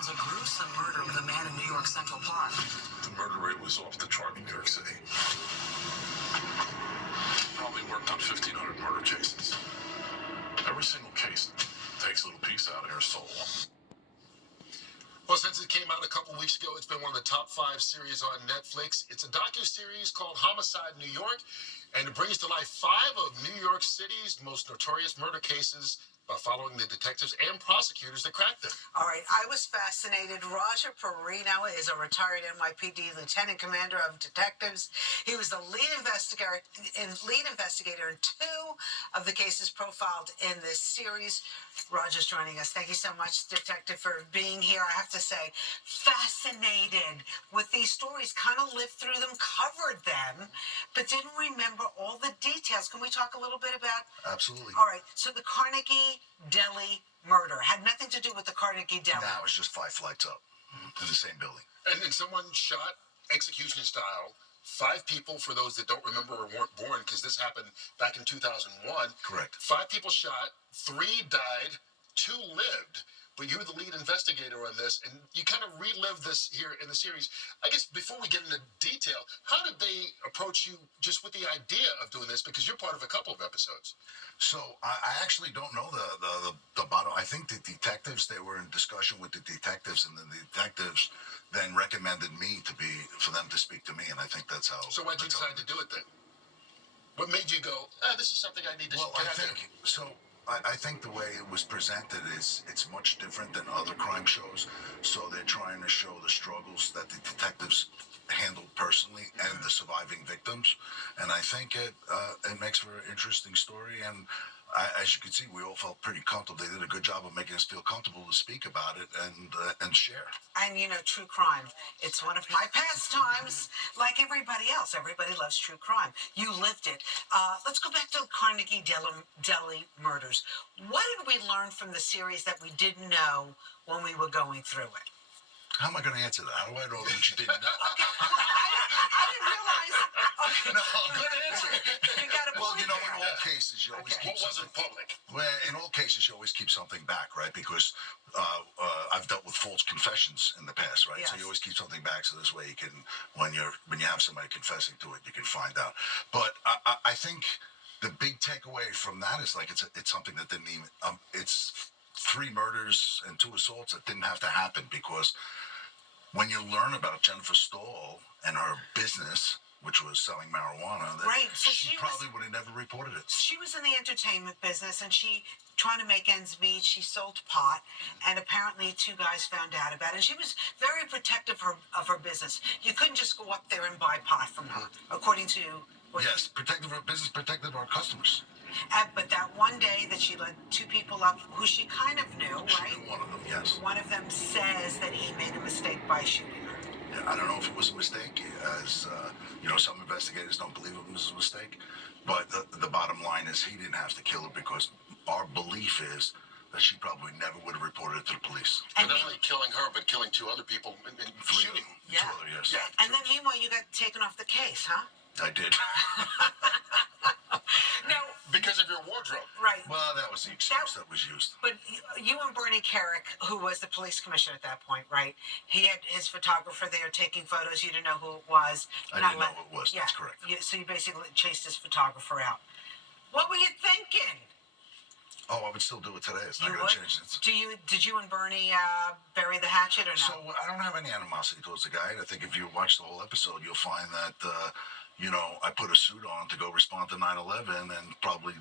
unravels a gruesome murder with a man in New York Central Park. The murder rate was off the chart in New York City. Probably worked on 1,500 murder cases. Every single case takes a little piece out of your soul. Well, since it came out a couple weeks ago, it's been one of the top 5 series on Netflix. It's a docu-series called Homicide New York, and it brings to life 5 of New York City's most notorious murder cases by following the detectives and prosecutors that cracked them. All right, I was fascinated. Roger Perino is a retired NYPD lieutenant commander of detectives. He was the lead investigator in 2 of the cases profiled in this series. Roger's joining us. Thank you so much, Detective, for being here. I have to say, fascinated with these stories. Kind of lived through them, covered them, but didn't remember all the details. Can we talk a little bit about? Absolutely. All right. So the Carnegie Deli murder had nothing to do with the Carnegie Deli. No, it's just 5 flights up in the same building. And then someone shot execution style 5 people, for those that don't remember or weren't born, because this happened back in 2001. Correct. 5 people shot, 3 died, 2 lived. But you were the lead investigator on this, and you kind of relived this here in the series. I guess before we get into detail, how did they approach you just with the idea of doing this? Because you're part of a couple of episodes. So I actually don't know the bottom. I think the detectives, they were in discussion with the detectives, and the detectives then recommended me for them to speak to me, and I think that's how. So why'd you decide to do it then? What made you go, this is something I need to Well, I think the way it was presented is it's much different than other crime shows. So they're trying to show the struggles that the detectives handled personally and the surviving victims. And I think it makes for an interesting story. And as you can see, we all felt pretty comfortable. They did a good job of making us feel comfortable to speak about it and share. And, true crime, it's one of my pastimes, like everybody else. Everybody loves true crime. You lived it. Let's go back to the Carnegie Deli murders. What did we learn from the series that we didn't know when we were going through it? How am I going to answer that? How do I know what you didn't know? Okay, well, I didn't realize. Okay. No, good answer. You got a Well, point in there. all cases, you always keep What wasn't public? Well, in all cases, you always keep something back, right? Because I've dealt with false confessions in the past, right? Yes. So you always keep something back, so this way you can, when you have somebody confessing to it, you can find out. But I think the big takeaway from that is like it's something that didn't even. It's 3 murders and 2 assaults that didn't have to happen, because when you learn about Jennifer Stahl and her business, which was selling marijuana, Right, so she probably would have never reported it. She was in the entertainment business, and she trying to make ends meet. She sold pot, and apparently 2 guys found out about it. And she was very protective of her business. You couldn't just go up there and buy pot from her, according to Yes, protective of our business, protective of our customers. But that one day that she let 2 people up who she kind of knew, She right? knew one of them, yes. One of them says that he made a mistake by shooting her. Yeah, I don't know if it was a mistake, as some investigators don't believe it was a mistake. But the bottom line is he didn't have to kill her, because our belief is that she probably never would have reported it to the police. And not only killing her, but killing 2 other people and shooting. Yeah. 2 other, yes. Yeah. And then meanwhile, you got taken off the case, huh? I did. Now, Because of your wardrobe. right. Well, that was the excuse that was used. But you and Bernie Carrick, who was the police commissioner at that point, right? He had his photographer there taking photos. You didn't know who it was. I didn't know who it was. Yeah. That's correct. So you basically chased his photographer out. What were you thinking? Oh, I would still do it today. It's not You going would? to change it. Did you and Bernie bury the hatchet or no? So I don't have any animosity towards the guy. I think if you watch the whole episode, you'll find that, I put a suit on to go respond to 9/11, and probably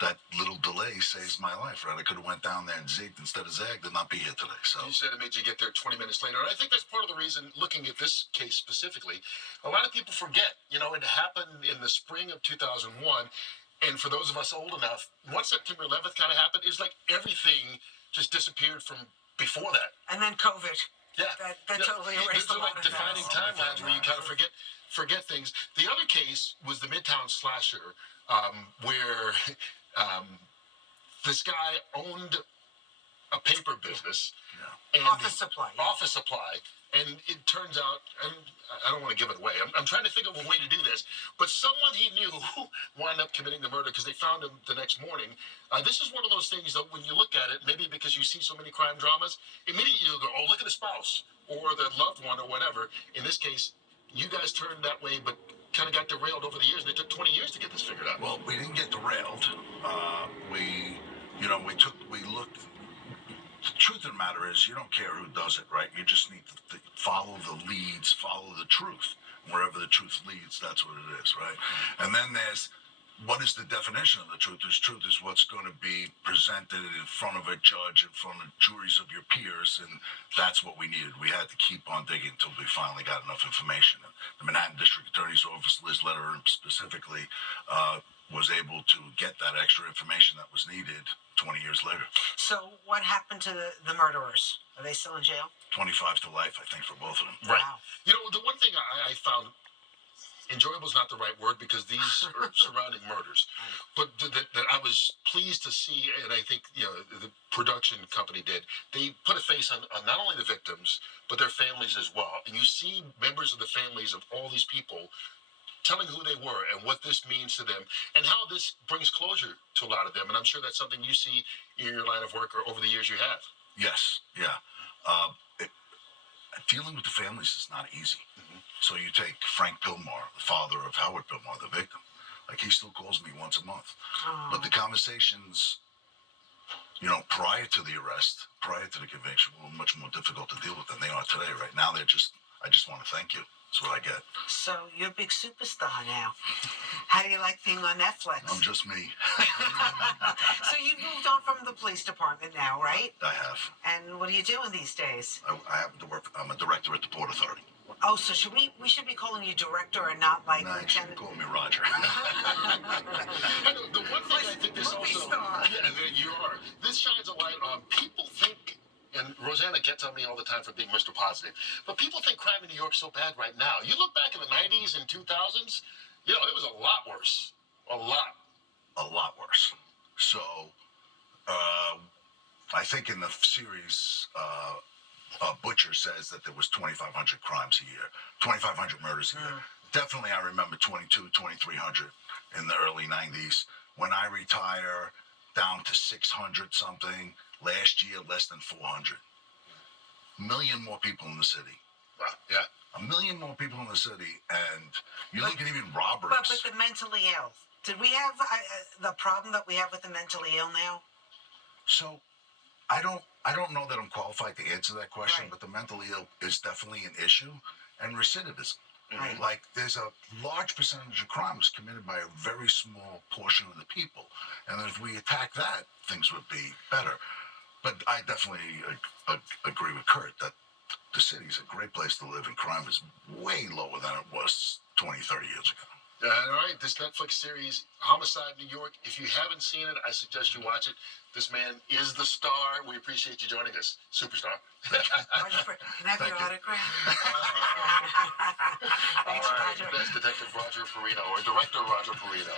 that little delay saves my life, right? I could have went down there and zigged instead of zagged and not be here today. So You said it made you get there 20 minutes later. And I think that's part of the reason, looking at this case specifically, a lot of people forget, it happened in the spring of 2001. And for those of us old enough, once September 11th kind of happened, it's like everything just disappeared from before that. And then COVID. Yeah. That totally erased Those a are lot like of defining that. timelines where you kind of forget things. The other case was the Midtown Slasher, where this guy owned a paper business. Yeah. And Office supply. Yeah. Office supply. And it turns out, and I don't want to give it away. I'm trying to think of a way to do this. But someone he knew wound up committing the murder because they found him the next morning. This is one of those things that when you look at it, maybe because because you see so many crime dramas, immediately you'll go, oh, look at the spouse or the loved one or whatever. In this case, you guys turned that way, but kind of got derailed over the years, and it took 20 years to get this figured out. Well, we didn't get derailed. We looked. The truth of the matter is, you don't care who does it, right? You just need to follow the leads, follow the truth. Wherever the truth leads, that's what it is, right? And then there's what is the definition of the truth? Truth is what's going to be presented in front of a judge, in front of juries of your peers, and that's what we needed. We had to keep on digging until we finally got enough information. And the Manhattan District Attorney's Office, Liz Lederer specifically, was able to get that extra information that was needed 20 years later. So what happened to the murderers? Are they still in jail? 25 to life, I think, for both of them. Right. Wow. You know, the one thing I found enjoyable is not the right word because these are surrounding murders, but that I was pleased to see, and I think the production company did. They put a face on not only the victims but their families as well, and you see members of the families of all these people telling who they were and what this means to them and how this brings closure to a lot of them. And I'm sure that's something you see in your line of work or over the years you have. Yes, yeah. Dealing with the families is not easy. Mm-hmm. So you take Frank Pilmar, the father of Howard Pilmar, the victim. Like, he still calls me once a month. Oh. But the conversations, prior to the arrest, prior to the conviction, were much more difficult to deal with than they are today. Right now, I just want to thank you. That's what I get. So you're a big superstar now. How do you like being on Netflix? I'm just me. So you've moved on from the police department now, right? I have. And what are you doing these days? I happen to work. I'm a director at the Port Authority. Oh, so we should be calling you director and not like no, you should call me Roger. The one thing I think this movie also, star. Yeah, you are. This shines a light on people think. And Rosanna gets on me all the time for being Mr. Positive. But people think crime in New York's so bad right now. You look back in the 90s and 2000s, it was a lot worse. A lot. A lot worse. So, I think in the series, Butcher says that there was 2,500 crimes a year, 2,500 murders a year. Definitely, I remember 2,300 in the early 90s. When I retire, down to 600 something. Last year, less than 400. A million more people in the city. Wow, yeah. A million more people in the city, and you look at even robberies. But the mentally ill. Did we have the problem that we have with the mentally ill now? So, I don't know that I'm qualified to answer that question, Right. but the mentally ill is definitely an issue, and recidivism. Right. Like, there's a large percentage of crimes committed by a very small portion of the people, and if we attack that, things would be better. But I definitely agree with Kurt that the city's a great place to live, and crime is way lower than it was 20, 30 years ago. All right, this Netflix series, Homicide New York. If you haven't seen it, I suggest you watch it. This man is the star. We appreciate you joining us, superstar. Can I have your autograph? All right, that's Detective Roger Perino, or Director Roger Perino.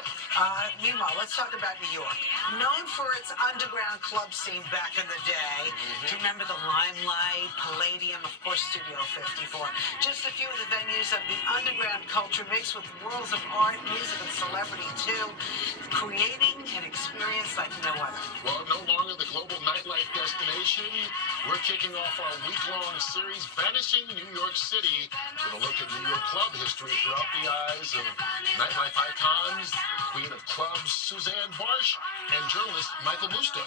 Meanwhile, let's talk about New York. Known for its underground club scene back in the day. Do you remember the Limelight, Palladium, of course, Studio 54? Just a few of the venues of the underground culture mixed with worlds of art, music, and celebrity too, creating an experience like no other. Well, no longer the global nightlife destination. We're kicking off our week-long series, Vanishing New York City, with a look at New York club history throughout the eyes of nightlife icons, Queen of Clubs, Suzanne Barsh, and journalist Michael Musto.